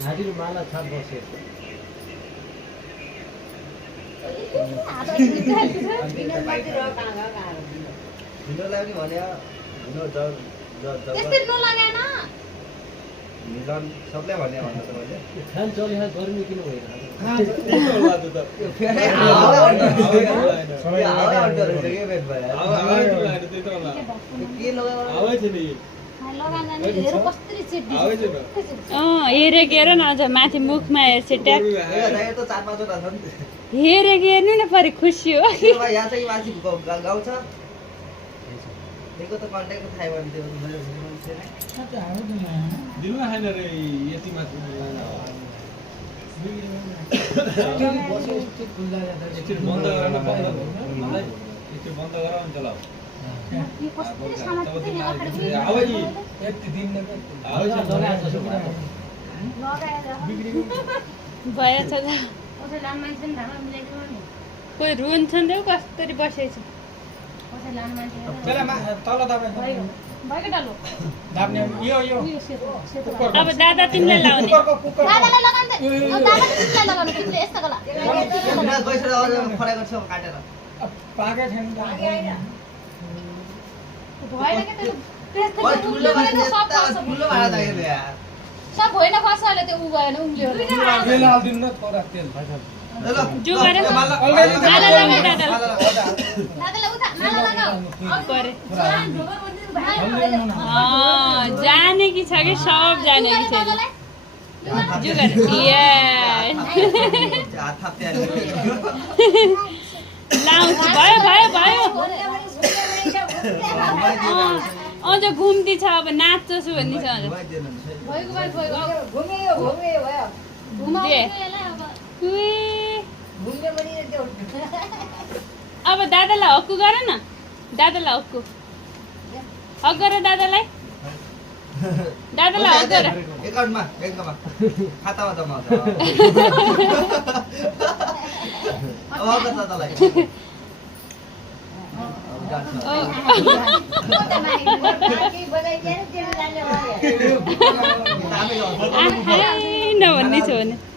घाँटीको माला छाप बसेको हिँड्नलाई पनि भने मिलन सबलाई भने भन्दा त मैले फ्यान चल्यो यहाँ गर्मी किन भइरहेको हेरेको हेर न अझ माथि मुखमा हेर्छ ट्याक हेरेको हेर्नु न परे खुसी हो गाउँछ देखो त कन्ट्याक्ट थाहा भन्थ्यो दिनमा खाइन रे यति मात्र एकचोटि बन्द गर न एकचोटि बन्द गर अनि चलाऊ आवे नि यति दिन आवे भएछ त कोही रुन्छन् देऊ कसरी बसेछ अब दादा तिमीलाई लाउने सब होइन खसाले त्यो उ भएन उम्ल्यो जो गरे माला जाने कि छ कि सब जाने कि छैन जो गरे लाउँछु भयो अझ घुम्ती छ अब नाच्छु भन्ने छ अब दादालाई हक्कु गर न दादालाई हक्कु हक गर दादालाई हक गर एकाउन्टमा ब्याङ्कमा खातामा जम्मा हुन्छ अब दादालाई नभन्ने छ भने